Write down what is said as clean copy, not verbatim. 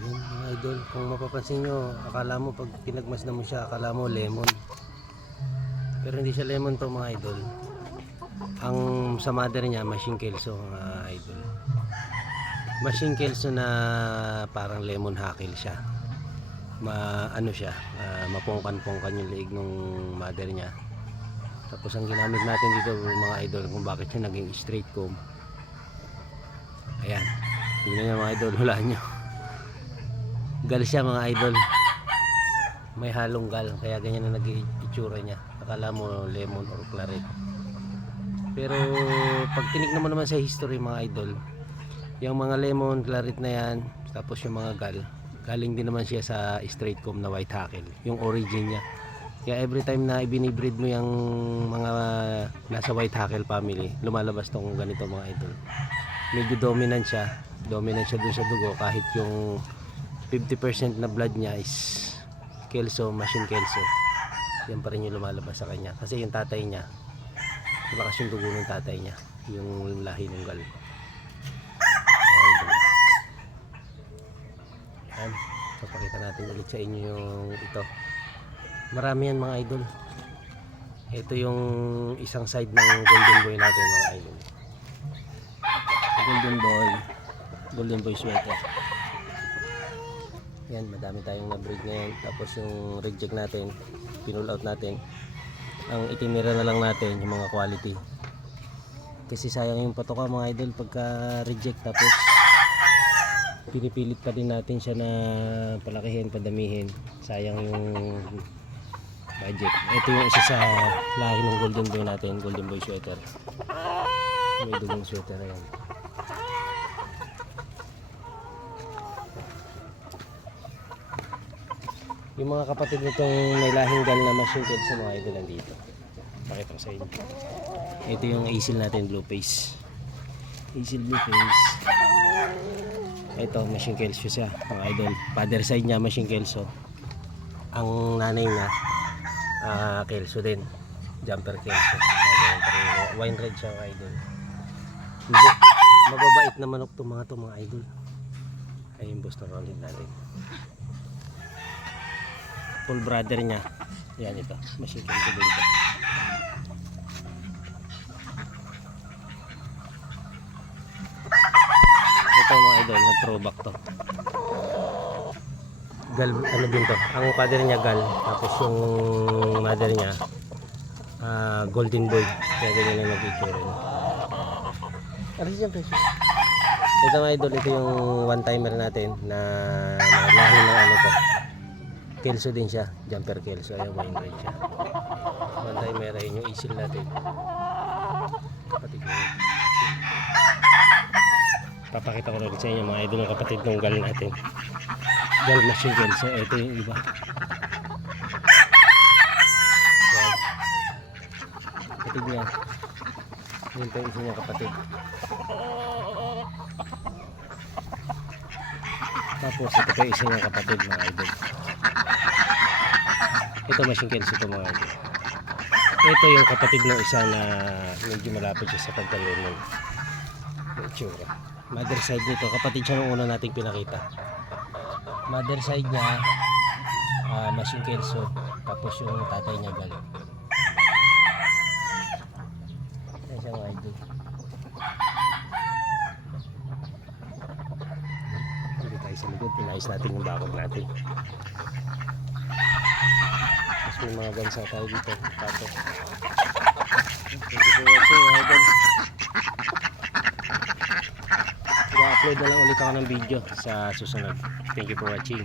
Yun mga idol, kung mapapansin nyo, akala mo pag tinagmasdan mo siya, akala mo lemon. Pero hindi siya lemon to mga idol. Ang sa mother niya, machine kelso mga idol. Machine kelso na parang lemon hackle siya. Ano siya, mapongkan-pongkan yung leeg ng mother niya. Tapos ang ginamit natin dito mga idol, kung bakit siya naging straight comb. Ayan, tingnan nyo mga idol, hulaan nyo. Gal siya mga idol, may halong gal, kaya ganyan na nag-itsura niya. Akala mo lemon or claret, pero pag tinignan mo naman sa history mga idol, yung mga lemon, claret na yan, tapos yung mga gal, galing din naman siya sa straight comb na white hackle, yung origin niya. Kaya every time na ibinibreed mo yung mga nasa white hackle family, lumalabas tong ganito mga idol. Medyo dominant siya dun sa dugo, kahit yung 50% na blood niya is kelso, machine kelso, yan pa rin yung lumalabas sa kanya. Kasi yung tatay niya, malakas yung dugo ng tatay niya, yung lahi ng gal. Ayan, papakita natin ulit sa inyo yung ito. Marami yan mga idol. Ito yung isang side ng golden boy natin mga idol. Golden boy sweater. Yan, madami tayong na-breed ngayon. Tapos yung reject natin, pinull out natin. Ang itinira na lang natin yung mga quality. Kasi sayang yung patoka mga idol pagka reject, tapos pinipilit pa din natin siya na palakihin, padamihin. Sayang yung budget. Ito yung isa sa lahi ng golden boy natin, golden boy sweater. May dugong sweater na yan. Yung mga kapatid nitong may lahing gal na machine kelso mga idol nandito. Pakita ko sa inyo. Ito yung asil natin, blue face. Asil blue face. Ito machine kelso siya mga idol. Father side niya machine kelso. Ang nanay niya kelso din. Jumper kelso. Wine red siya mga idol. Mababait na manok to mga idol. Ay yung Boston Roundhead natin. Full brother niya. Yan ito. Machine kelso din ito. Ito mga idol, nag-throwback to. Gal, ano din to. Ang father niya gal. Tapos yung mother niya golden boy. Kaya ganyan na nag-itsura niya. Ano siya presyo? Ito mga idol, ito yung one timer natin na lahi ng ano to. Kelso din siya, jumper kelso. Ayaw mo yung red siya. One timer, ayun yung isil natin. Kapatid mo. Papakita ko ulit sa inyo mga idol ng kapatid ng gal natin. Gal machine kelso. Ito yung iba. Yan. Kapatid niya. Yun pa yung isa niya kapatid. Tapos ito pa yung isa niya kapatid mga idol. Ito machine kelso ito mga idol. Ito yung kapatid ng isa na medyo malapit siya sa pagkalimon. Itsura. Mother side nito, kapatid siya nung una nating pinakita. Mother side niya machine kelso, tapos yung tatay niya gal. Ayan siya mga idol. Hindi tayo sa likod, pinayos natin yung bakod natin. Tapos may mga gansa tayo dito. Pato. Thank you for watching mga idol. I-upload na lang ulit ako ng video sa susunod. Thank you for watching.